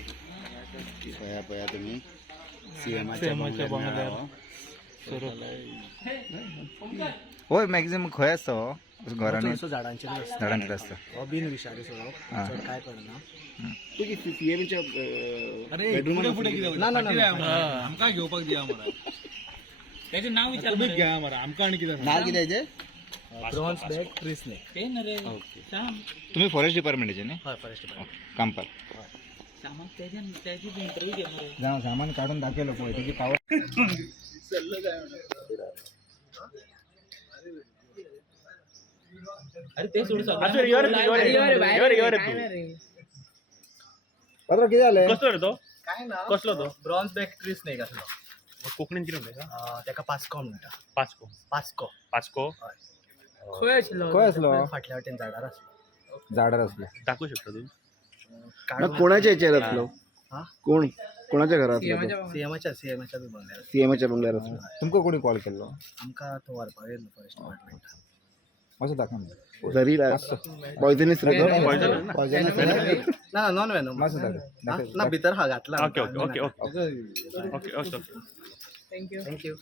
पया पया तुम्ही सीएमच्या बंगल्यावर होय मॅक्झिमम खंय आसता हो घरांनी झाडांचेर आसता बिन विषारी सगळं काय करना सीएमच्या ना आमकां घेवपाक दिया मरा त्याचं नाव विचार घ्या मरा आमकां आनी कितें नाव कितें तेजें ब्रॉन्झ बॅग ट्री स्नेक ते ना रे तुम्ही फॉरेस्ट डिपार्टमेंटाचे न्ही हय फॉरेस्ट डिपार्टमेंट कामपार सामान त्याची इंटरव्ह्यू घेणार आहे. जाऊ सामान काढून दाखवलं पळय त्याची पावर अरे ते सोडून पत्र किती झालंय कसलो रे तो काय ना कसलो तो ब्रॉन्झ बॅग ट्री स्नेक आसलो कोंकणीन कितें म्हणटा तेका पास्को म्हणटा पास्को पास्को पास्को खंय आसलो फाटल्या वाटेन झाडार आसलो झाडार आसले दाखवू शकता तू कोणाच्या हेचेर आसलो हा? कोण कोणाच्या घरात सीएमच्या बी बंगल्यार सीएमच्या बंगल्यार आसलो तुमकां कोणी कॉल केल्लो आमकां तो व्हरपाक येयलो फॉरेस्ट डिपार्टमेंट असं दाखव जरी पॉयझनस ना नॉन वेनम ना भितर हा घातला okay okay okay okay okay okay thank you